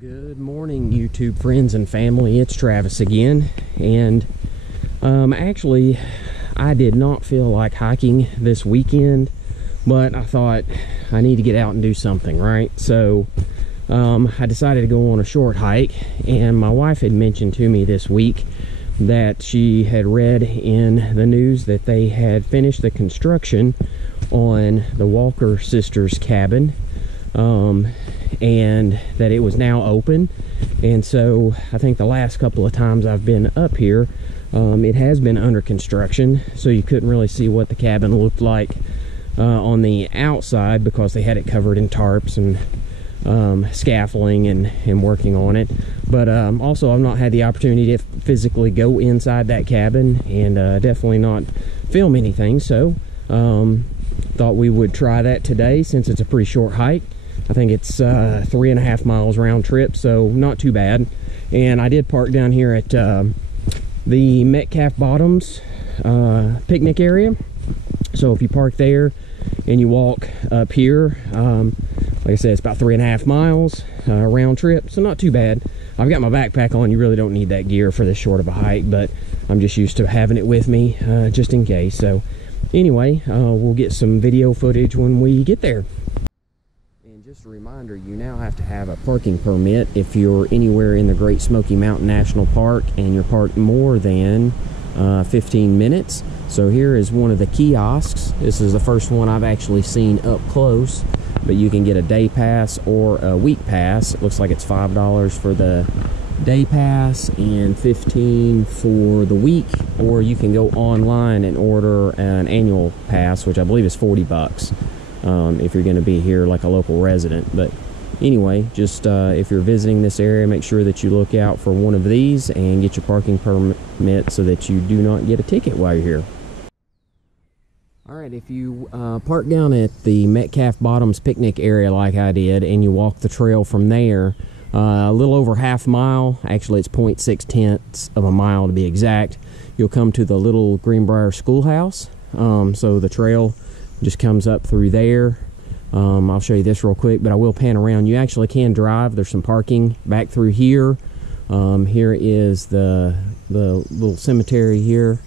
Good morning, YouTube friends and family. It's Travis again, and actually I did not feel like hiking this weekend, but I thought I need to get out and do something, right? So I decided to go on a short hike, and my wife had mentioned to me this week that she had read in the news that they had finished the construction on the Walker sisters cabin, and that it was now open. And so I think the last couple of times I've been up here, it has been under construction, so you couldn't really see what the cabin looked like on the outside because they had it covered in tarps and scaffolding and working on it. But also I've not had the opportunity to physically go inside that cabin and definitely not film anything, so thought we would try that today since it's a pretty short hike. I think it's 3.5 miles round trip, so not too bad. And I did park down here at the Metcalf Bottoms picnic area. So if you park there and you walk up here, like I said, it's about 3.5 miles round trip, so not too bad. I've got my backpack on. You really don't need that gear for this short of a hike, but I'm just used to having it with me just in case. So anyway, we'll get some video footage when we get there. Just a reminder, you now have to have a parking permit if you're anywhere in the Great Smoky Mountain National Park and you're parked more than 15 minutes. So here is one of the kiosks. This is the first one I've actually seen up close, but you can get a day pass or a week pass. It looks like it's $5 for the day pass and $15 for the week, or you can go online and order an annual pass, which I believe is $40. If you're going to be here like a local resident. But anyway, just if you're visiting this area, make sure that you look out for one of these and get your parking permit so that you do not get a ticket while you're here. Alright, if you park down at the Metcalf Bottoms picnic area like I did, and you walk the trail from there a little over half mile, actually it's 0.6 of a mile to be exact, you'll come to the Little Greenbrier Schoolhouse. So the trail just comes up through there. I'll show you this real quick, but I will pan around. You actually can drive. There's some parking back through here. Here is the little cemetery here,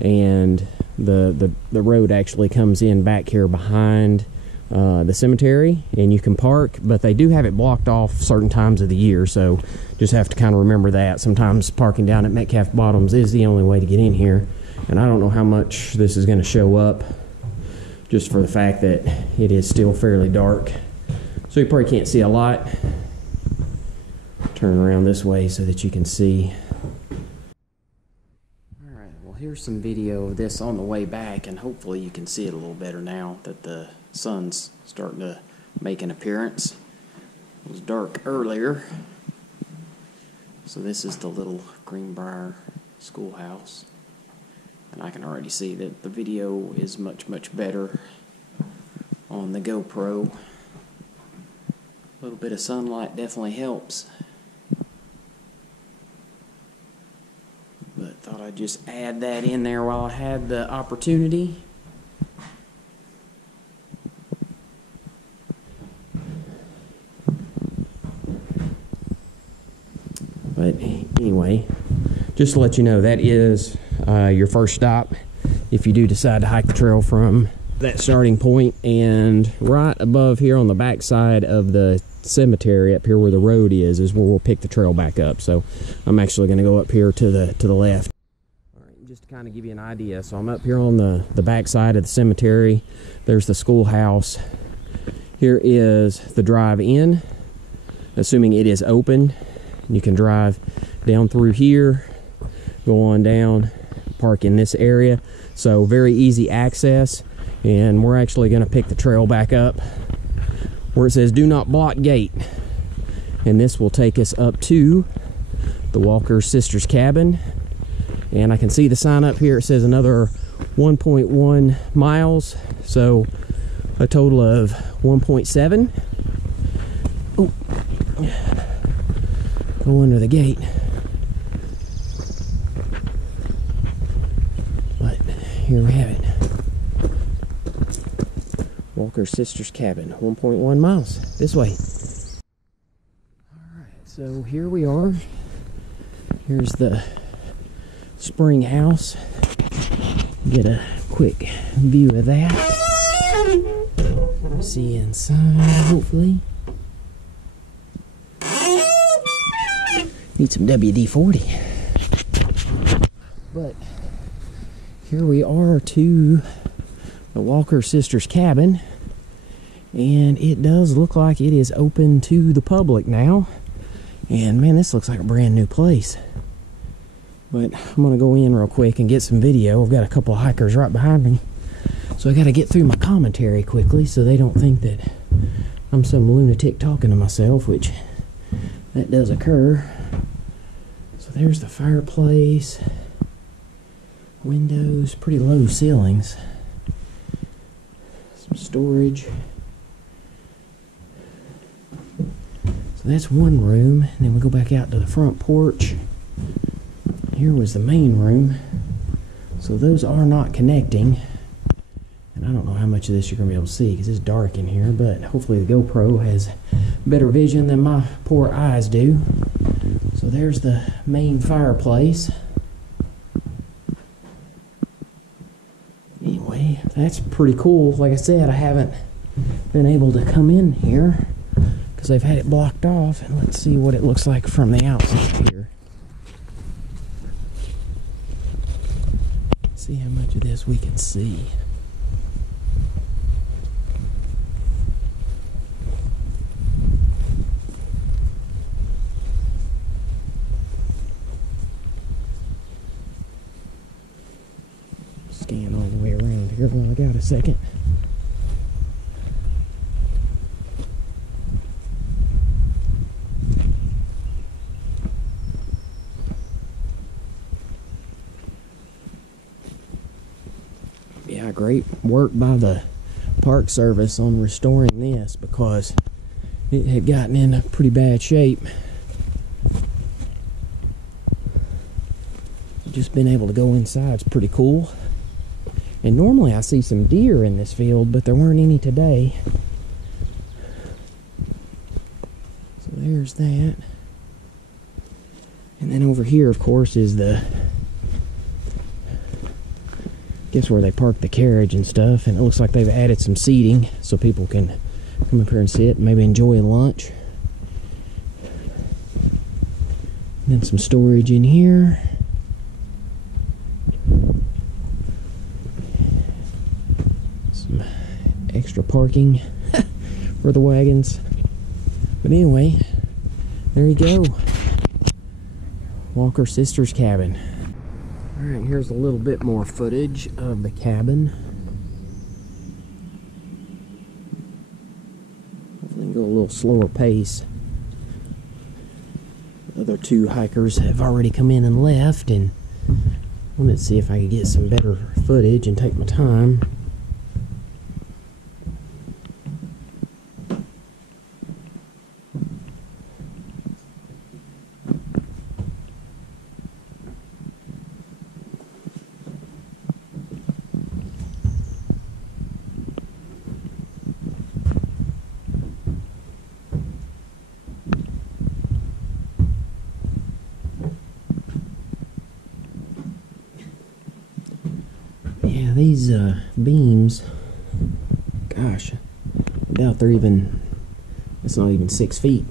and the road actually comes in back here behind the cemetery, and you can park, but they do have it blocked off certain times of the year, so just have to kind of remember that. Sometimes parking down at Metcalf Bottoms is the only way to get in here, and I don't know how much this is going to show up, just for the fact that it is still fairly dark. So you probably can't see a lot. Turn around this way so that you can see. Alright, well here's some video of this on the way back, and hopefully you can see it a little better now that the sun's starting to make an appearance. It was dark earlier. So this is the Little Greenbrier Schoolhouse. And I can already see that the video is much better on the GoPro. A little bit of sunlight definitely helps. But thought I'd just add that in there while I had the opportunity. But anyway, just to let you know, that is your first stop if you do decide to hike the trail from that starting point. And right above here on the back side of the cemetery, up here where the road is where we'll pick the trail back up. So I'm actually going to go up here to the left. All right, just to kind of give you an idea, so I'm up here on the back side of the cemetery. There's the schoolhouse. Here is the drive in, assuming it is open. You can drive down through here, go on down, park in this area, so very easy access. And we're actually going to pick the trail back up where it says do not block gate, and this will take us up to the Walker sisters cabin. And I can see the sign up here, it says another 1.1 miles, so a total of 1.7. Oh, go under the gate. Here we have it. Walker sisters cabin, 1.1 miles this way. All right, So here we are. Here's the spring house. Get a quick view of that. See inside, hopefully. Need some WD-40. But here we are to the Walker sisters' cabin. And it does look like it is open to the public now. And man, this looks like a brand new place. But I'm going to go in real quick and get some video. I've got a couple of hikers right behind me. So I got to get through my commentary quickly so they don't think that I'm some lunatic talking to myself, which that does occur. So there's the fireplace. Windows, pretty low ceilings. Some storage. So that's one room, and then we go back out to the front porch. Here was the main room. So those are not connecting. And I don't know how much of this you're going to be able to see because it's dark in here, but hopefully the GoPro has better vision than my poor eyes do. So there's the main fireplace. Anyway, that's pretty cool. Like I said, I haven't been able to come in here because they've had it blocked off. And let's see what it looks like from the outside here. See how much of this we can see. Scan all the way around here while I got a second. Yeah, great work by the Park Service on restoring this because it had gotten in a pretty bad shape. Just been able to go inside. It's pretty cool. And normally I see some deer in this field, but there weren't any today. So there's that. And then over here, of course, is the, guess where they park the carriage and stuff. And it looks like they've added some seating so people can come up here and sit and maybe enjoy lunch. And then some storage in here. Some extra parking for the wagons. But anyway, there you go. Walker sisters' cabin. Alright, here's a little bit more footage of the cabin. Hopefully go a little slower pace. The other two hikers have already come in and left, and I wanted to see if I could get some better footage and take my time. Yeah, these beams, gosh, I doubt they're even, it's not even 6 feet.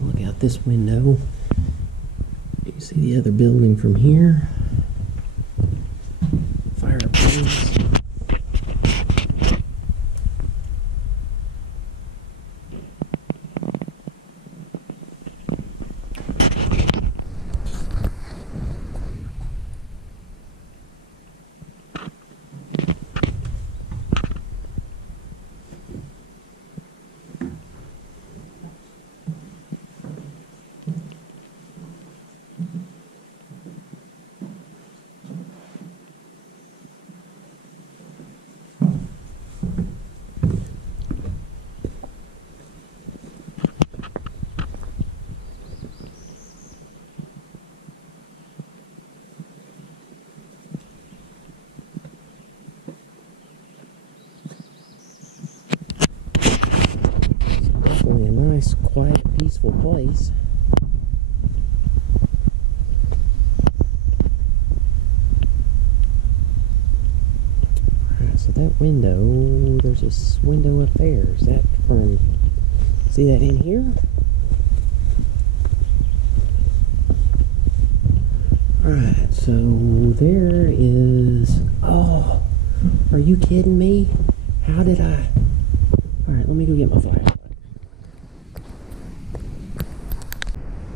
Look out this window. You can see the other building from here. Fireplace. quiet, peaceful place. Alright, so that window, there's this window up there. Is that from, see that in here? Alright, so there is, oh, are you kidding me? How did I? Alright, let me go get my flashlight.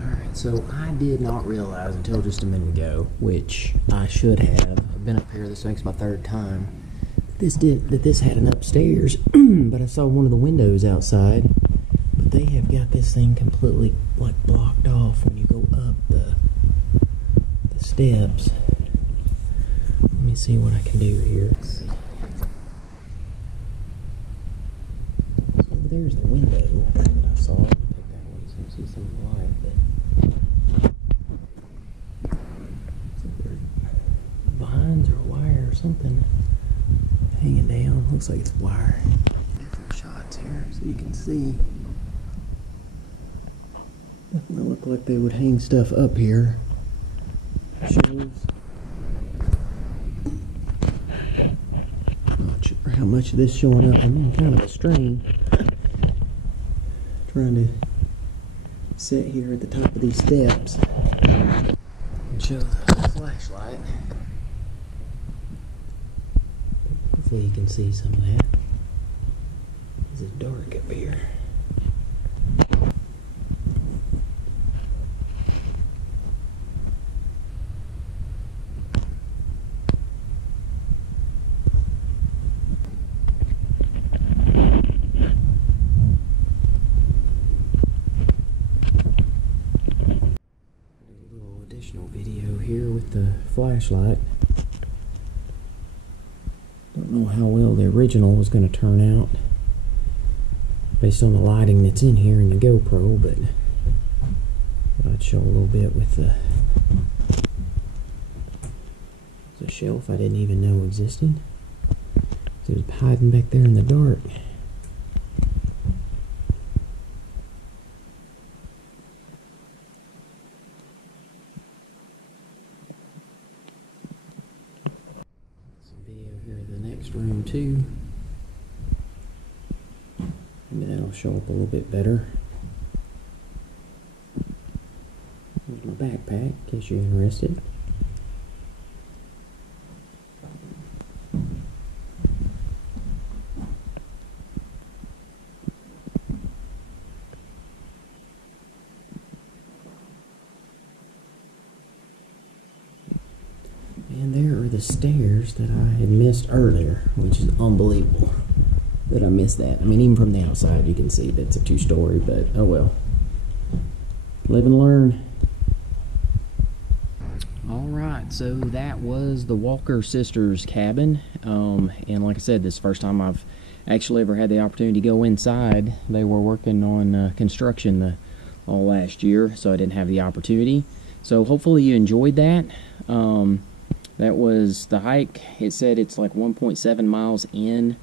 Alright, so I did not realize until just a minute ago, which I should have. I've been up here, this makes my third time, that this had an upstairs, but I saw one of the windows outside, but they have got this thing completely like blocked off when you go up the steps. Let me see what I can do here. So there's the window that I saw. Let me take that away so you can see some of the light. But it's like there's vines or wire or something hanging down. Looks like it's wire. Different shots here so you can see. Definitely look like they would hang stuff up here. Shows. Not sure how much of this showing up. I'm in kind of a strain. Trying to sit here at the top of these steps and show the flashlight. Hopefully you can see some of that. It's dark up here. Video here with the flashlight. Don't know how well the original was going to turn out based on the lighting that's in here in the GoPro, but I'd show a little bit with the shelf I didn't even know existed. It was hiding back there in the dark. Room 2. Maybe that'll show up a little bit better. Here's my backpack, in case you're interested. And there are the stairs that I had missed earlier, which is unbelievable that I missed that. I mean, even from the outside you can see that's a 2-story, but oh well. Live and learn. Alright, so that was the Walker sisters' cabin. And like I said, this is the first time I've actually ever had the opportunity to go inside. They were working on construction all last year, so I didn't have the opportunity. So hopefully you enjoyed that. That was the hike. It said it's like 1.7 miles in,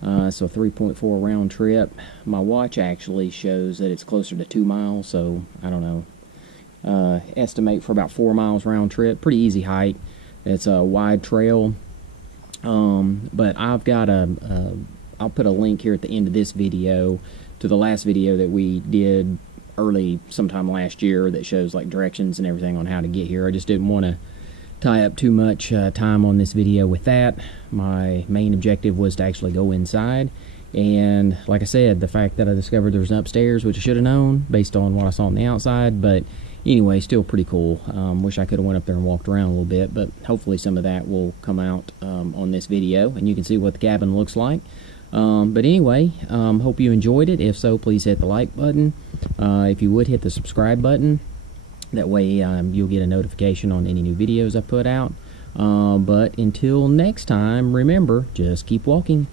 so 3.4 round trip. My watch actually shows that it's closer to 2 miles, so I don't know. Estimate for about 4 miles round trip. Pretty easy hike. It's a wide trail, but I've got I'll put a link here at the end of this video to the last video that we did early sometime last year that shows like directions and everything on how to get here. I just didn't want to tie up too much time on this video with that. My main objective was to actually go inside, and like I said, the fact that I discovered there was an upstairs, which I should have known based on what I saw on the outside, but anyway, still pretty cool. Wish I could have went up there and walked around a little bit, but hopefully some of that will come out on this video and you can see what the cabin looks like. But anyway, hope you enjoyed it. If so, please hit the like button. If you would, hit the subscribe button. That way you'll get a notification on any new videos I put out. But until next time, remember, just keep walking.